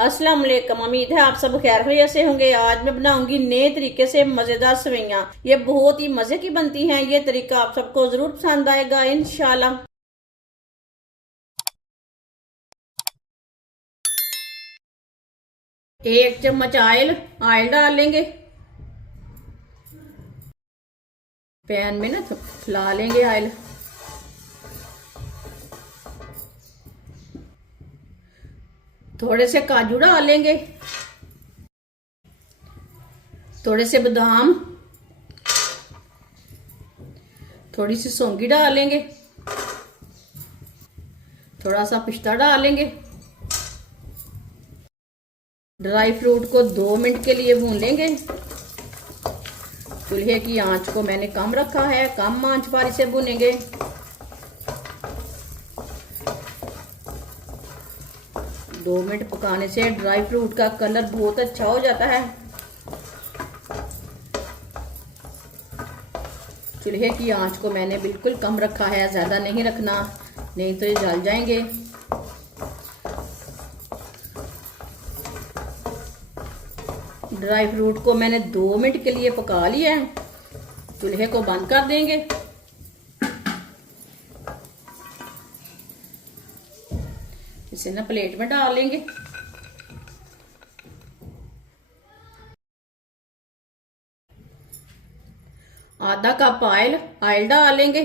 अस्सलाम वालेकुम। उम्मीद है आप सब खैर खैरियत से होंगे। आज मैं बनाऊंगी नए तरीके से मजेदार सेवइयां। ये बहुत ही मजे की बनती हैं। ये तरीका आप सबको जरूर पसंद आएगा इंशाल्लाह। एक चम्मच ऑयल डाल लेंगे। पैन में ना फैला लेंगे ऑयल। थोड़े से काजू डाल लेंगे, थोड़े से बादाम, थोड़ी सी सौंगी डाल लेंगे, थोड़ा सा पिस्ता डाल लेंगे। ड्राई फ्रूट को 2 मिनट के लिए भून लेंगे। चूल्हे की आंच को मैंने कम रखा है, कम आंच पर इसे भूनेंगे। दो मिनट पकाने से ड्राई फ्रूट का कलर बहुत अच्छा हो जाता है। चूल्हे की आंच को मैंने बिल्कुल कम रखा है, ज्यादा नहीं रखना, नहीं तो ये जल जाएंगे। ड्राई फ्रूट को मैंने 2 मिनट के लिए पका लिया है। चूल्हे को बंद कर देंगे। इसे ना प्लेट में डाल लेंगे। आधा कप ऑयल डाल लेंगे।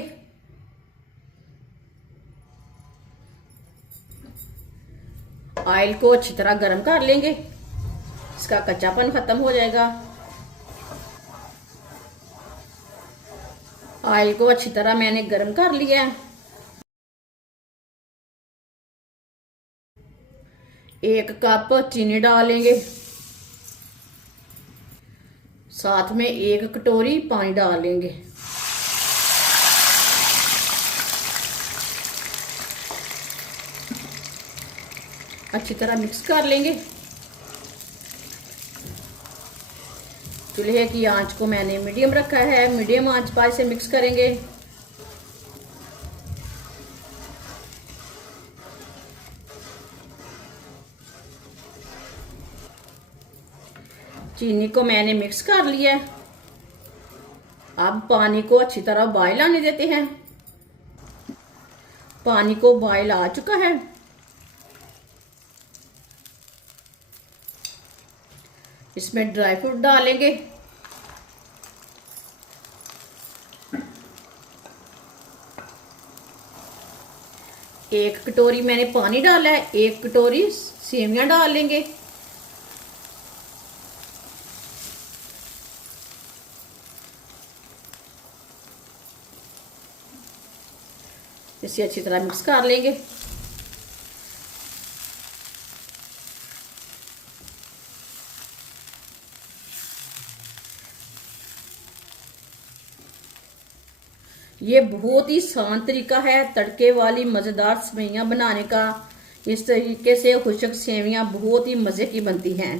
ऑयल को अच्छी तरह गर्म कर लेंगे, इसका कच्चापन खत्म हो जाएगा। ऑयल को अच्छी तरह मैंने गर्म कर लिया है। 1 कप चीनी डालेंगे, साथ में 1 कटोरी पानी डाल लेंगे। अच्छी तरह मिक्स कर लेंगे। चूल्हे की आंच को मैंने मीडियम रखा है, मीडियम आंच पर इसे मिक्स करेंगे। चीनी को मैंने मिक्स कर लिया है। अब पानी को अच्छी तरह बॉयल आने देते हैं। पानी को बॉयल आ चुका है। इसमें ड्राई फ्रूट डालेंगे। एक कटोरी मैंने पानी डाला है, 1 कटोरी सेवियां डाल लेंगे। इसे अच्छी तरह मिक्स कर लेंगे। ये बहुत ही आसान तरीका है तड़के वाली मजेदार सेवइयां बनाने का। इस तरीके से खुशक सेवइयां बहुत ही मजे की बनती हैं।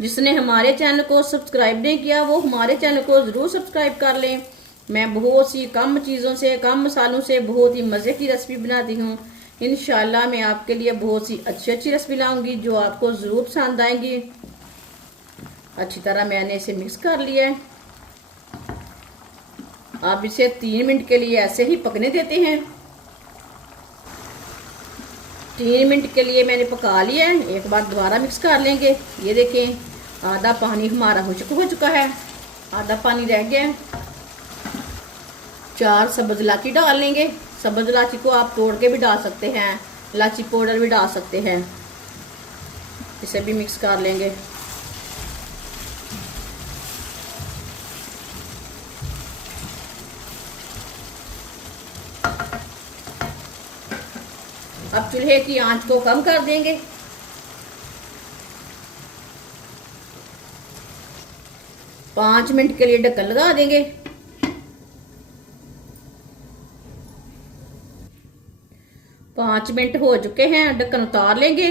जिसने हमारे चैनल को सब्सक्राइब नहीं किया वो हमारे चैनल को जरूर सब्सक्राइब कर लें। मैं बहुत सी कम चीज़ों से, कम मसालों से बहुत ही मज़े की रेसिपी बनाती हूँ। इंशाल्लाह मैं आपके लिए बहुत सी अच्छी अच्छी रेसिपी लाऊंगी जो आपको ज़रूर पसंद आएंगी। अच्छी तरह मैंने इसे मिक्स कर लिया है। अब इसे 3 मिनट के लिए ऐसे ही पकने देते हैं। 3 मिनट के लिए मैंने पका लिया है। एक बार दोबारा मिक्स कर लेंगे। ये देखें आधा पानी हमारा हो चुका है, आधा पानी रह गया है। 4 सब्ज इलायची डाल लेंगे। सब्ज इलायची को आप तोड़ के भी डाल सकते हैं, इलायची पाउडर भी डाल सकते हैं। इसे भी मिक्स कर लेंगे। अब चूल्हे की आंच को कम कर देंगे। पाँच मिनट के लिए ढक्कन लगा देंगे। 5 मिनट हो चुके हैं, ढक्कन उतार लेंगे।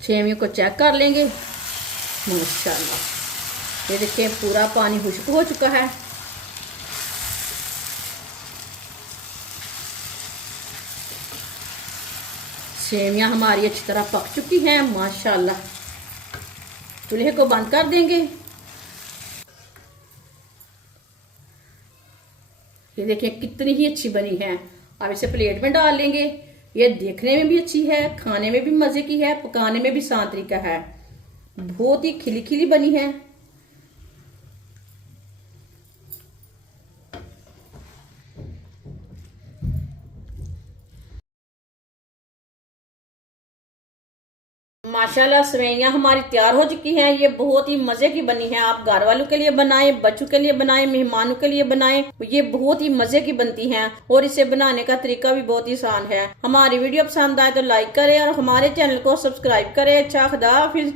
सेवियों को चेक कर लेंगे। माशाल्लाह ये देखिए पूरा पानी खुश्क हो चुका है। सेवियां हमारी अच्छी तरह पक चुकी हैं माशाल्लाह। चूल्हे को बंद कर देंगे। ये देखिए कितनी ही अच्छी बनी है। अब इसे प्लेट में डाल लेंगे। ये देखने में भी अच्छी है, खाने में भी मजे की है, पकाने में भी आसान तरीका है। बहुत ही खिली खिली बनी है। माशाल्लाह सेवइयां हमारी तैयार हो चुकी हैं। ये बहुत ही मजे की बनी है। आप घर वालों के लिए बनाएं, बच्चों के लिए बनाएं, मेहमानों के लिए बनाएं। ये बहुत ही मजे की बनती हैं और इसे बनाने का तरीका भी बहुत ही आसान है। हमारी वीडियो पसंद आए तो लाइक करें और हमारे चैनल को सब्सक्राइब करें। अच्छा खुदा हाफिज।